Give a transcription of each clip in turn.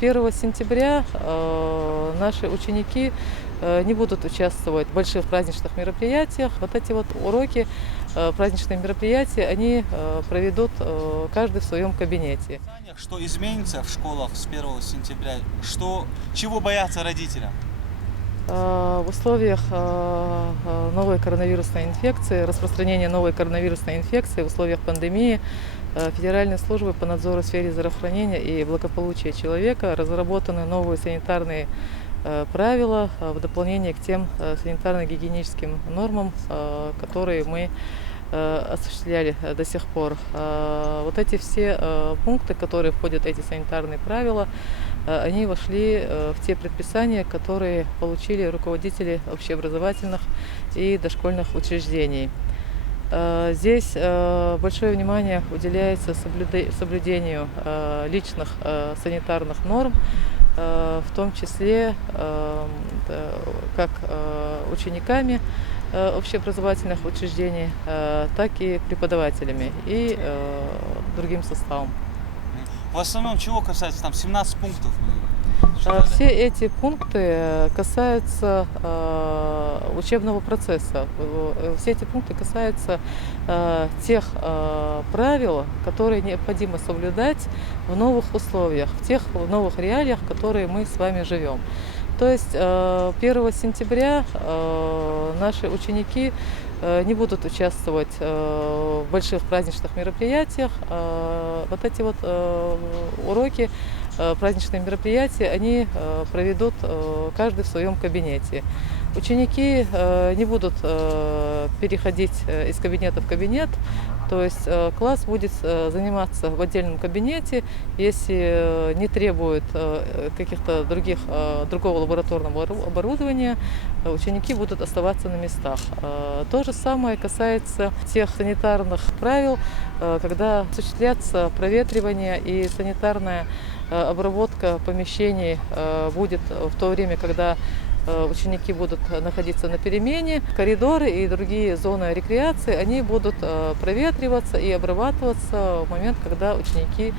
1 сентября наши ученики не будут участвовать в больших праздничных мероприятиях. Вот эти вот уроки, праздничные мероприятия, они проведут каждый в своем кабинете. Что изменится в школах с 1 сентября? Чего боятся родителям? В условиях новой коронавирусной инфекции, распространения новой коронавирусной инфекции, в условиях пандемии, Федеральной службы по надзору в сфере здравоохранения и благополучия человека разработаны новые санитарные правила в дополнение к тем санитарно-гигиеническим нормам, которые мы осуществляли до сих пор. Вот эти все пункты, которые входят в эти санитарные правила, они вошли в те предписания, которые получили руководители общеобразовательных и дошкольных учреждений. Здесь большое внимание уделяется соблюдению личных санитарных норм, в том числе как учениками общеобразовательных учреждений, так и преподавателями и другим составом. В основном чего касается? Там 17 пунктов Все эти пункты касаются учебного процесса. Все эти пункты касаются тех правил, которые необходимо соблюдать в новых условиях, в тех новых реалиях, в которые мы с вами живем. То есть 1 сентября наши ученики не будут участвовать в больших праздничных мероприятиях. Вот эти вот уроки, праздничные мероприятия, они проведут каждый в своем кабинете. Ученики не будут переходить из кабинета в кабинет, то есть класс будет заниматься в отдельном кабинете. Если не требует каких-то другого лабораторного оборудования, ученики будут оставаться на местах. То же самое касается тех санитарных правил, когда осуществляется проветривание и санитарная обработка помещений будет в то время, когда ученики будут находиться на перемене. Коридоры и другие зоны рекреации, они будут проветриваться и обрабатываться в момент, когда ученики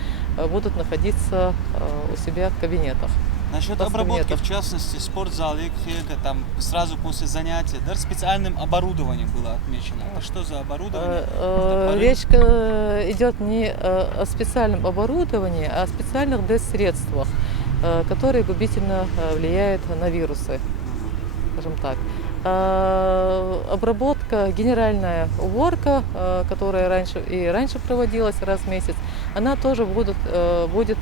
будут находиться у себя в кабинетах. Насчет обработки, в частности, спортзал, фелька, там сразу после занятия, даже специальным оборудованием было отмечено. Это что за оборудование? Речь идет не о специальном оборудовании, а о специальных ДЭС-средствах, которые губительно влияют на вирусы, скажем так. Обработка, генеральная уборка, которая раньше проводилась раз в месяц, она тоже будет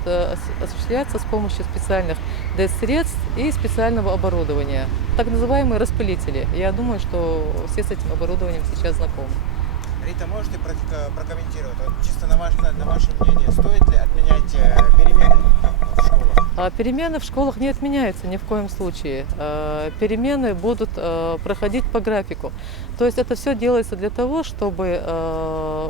осуществляться с помощью специальных ДЭС-средств и специального оборудования, так называемые распылители. Я думаю, что все с этим оборудованием сейчас знакомы. Рита, можете прокомментировать, вот чисто на ваше мнение, стоит ли отменять перемены в школах? Перемены в школах не отменяются ни в коем случае. Перемены будут проходить по графику. То есть это все делается для того, чтобы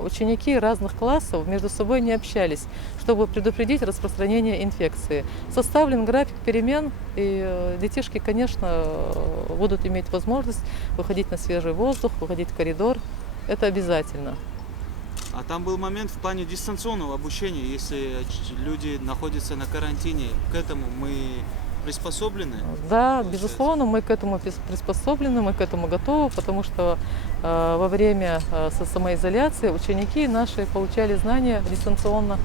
ученики разных классов между собой не общались, чтобы предупредить распространение инфекции. Составлен график перемен, и детишки, конечно, будут иметь возможность выходить на свежий воздух, выходить в коридор. Это обязательно. А там был момент в плане дистанционного обучения, если люди находятся на карантине, к этому мы приспособлены? Да, безусловно, мы к этому приспособлены, мы к этому готовы, потому что во время самоизоляции ученики наши получали знания дистанционно.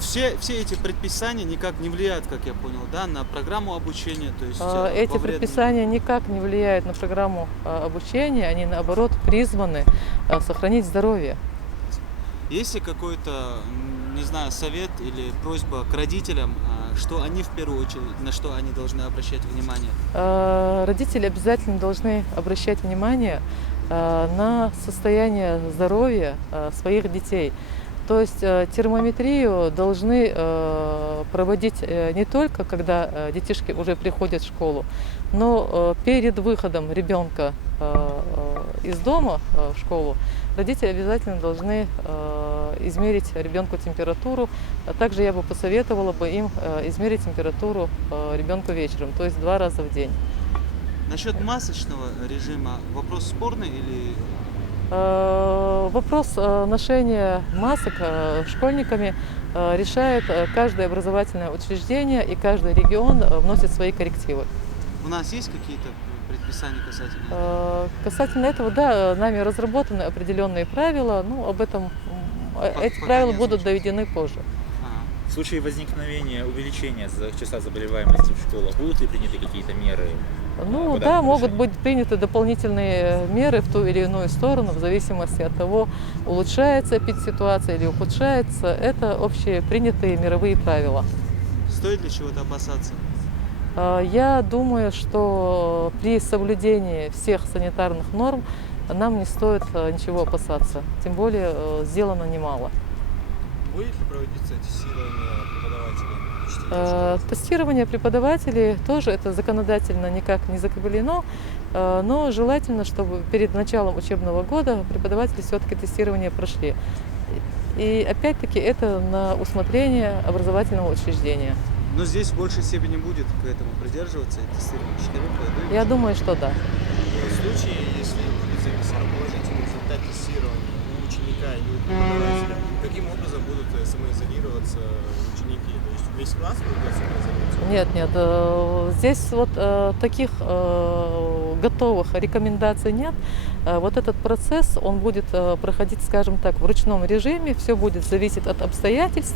Все эти предписания никак не влияют, как я понял, да, на программу обучения? То есть, эти предписания никак не влияют на программу обучения, они наоборот призваны сохранить здоровье. Есть ли какой-то, не знаю, совет или просьба к родителям, что они в первую очередь, на что они должны обращать внимание? Родители обязательно должны обращать внимание на состояние здоровья своих детей. То есть термометрию должны проводить не только, когда детишки уже приходят в школу, но перед выходом ребенка из дома в школу родители обязательно должны измерить ребенку температуру. А также я бы посоветовала бы им измерить температуру ребенку вечером, то есть 2 раза в день. Насчет масочного режима вопрос спорный или... Вопрос ношения масок школьниками решает каждое образовательное учреждение, и каждый регион вносит свои коррективы. У нас есть какие-то предписания касательно? Касательно этого, да, нами разработаны определенные правила, но об этом эти пока правила не будут озвучивайте. доведены позже. В случае возникновения увеличения числа заболеваемости в школах, будут ли приняты какие-то меры? Ну по да, данному могут решению? быть приняты дополнительные меры в ту или иную сторону, в зависимости от того, улучшается эпидситуация или ухудшается. Это общие принятые мировые правила. Стоит ли чего-то опасаться? Я думаю, что при соблюдении всех санитарных норм нам не стоит ничего опасаться. Тем более сделано немало. Будет ли проводиться тестирование преподавателей? Учителей школы? Тестирование преподавателей тоже это законодательно никак не закреплено, но желательно, чтобы перед началом учебного года преподаватели все-таки тестирование прошли. И опять-таки это на усмотрение образовательного учреждения. Но здесь в большей степени будет к этому придерживаться и тестирование учителей пройдут. Я думаю, что да. В случае, если будет записан положительный результат тестирования у ученика или у преподавателя, каким образом будут самоизолироваться ученики? То есть весь класс будет самоизолироваться? Нет, здесь вот таких готовых рекомендаций нет. Вот этот процесс, он будет проходить, скажем так, в ручном режиме, все будет зависеть от обстоятельств.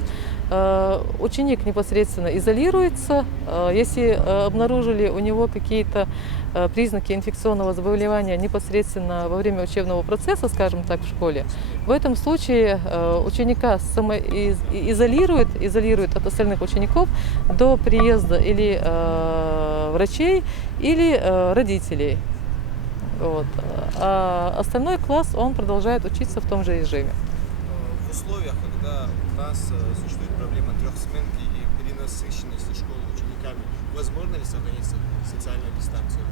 Ученик непосредственно изолируется. Если обнаружили у него какие-то признаки инфекционного заболевания непосредственно во время учебного процесса, скажем так, в школе, в этом случае ученика изолирует от остальных учеников до приезда или врачей, или родителей. Вот. А остальной класс, он продолжает учиться в том же режиме. В условиях, когда у нас существует проблема трехсменки и перенасыщенности школ учениками, возможно ли сохранить социальную дистанцию?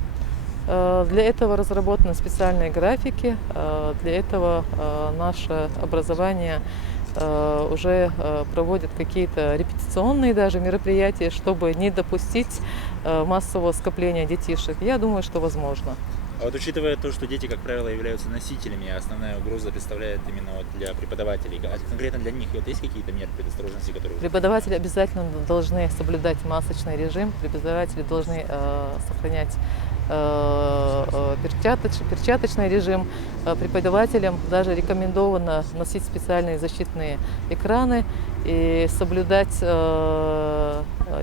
Для этого разработаны специальные графики, для этого наше образование уже проводит какие-то репетиционные даже мероприятия, чтобы не допустить массового скопления детишек. Я думаю, что возможно. А вот учитывая то, что дети, как правило, являются носителями, а основная угроза представляет именно вот для преподавателей, а конкретно для них вот есть какие-то меры предосторожности, которые... Преподаватели обязательно должны соблюдать масочный режим, преподаватели должны сохранять перчаточный режим. Преподавателям даже рекомендовано носить специальные защитные экраны и соблюдать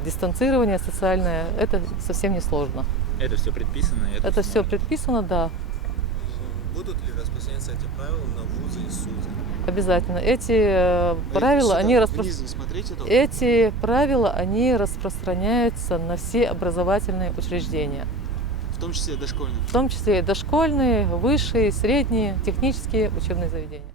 дистанцирование социальное. Это совсем не сложно. Это все предписано? Это все предписано, да. Будут ли распространяться эти правила на вузы и СУЗы? Обязательно. Эти правила, они распространяются на все образовательные учреждения. В том числе дошкольные? В том числе и дошкольные, высшие, средние, технические учебные заведения.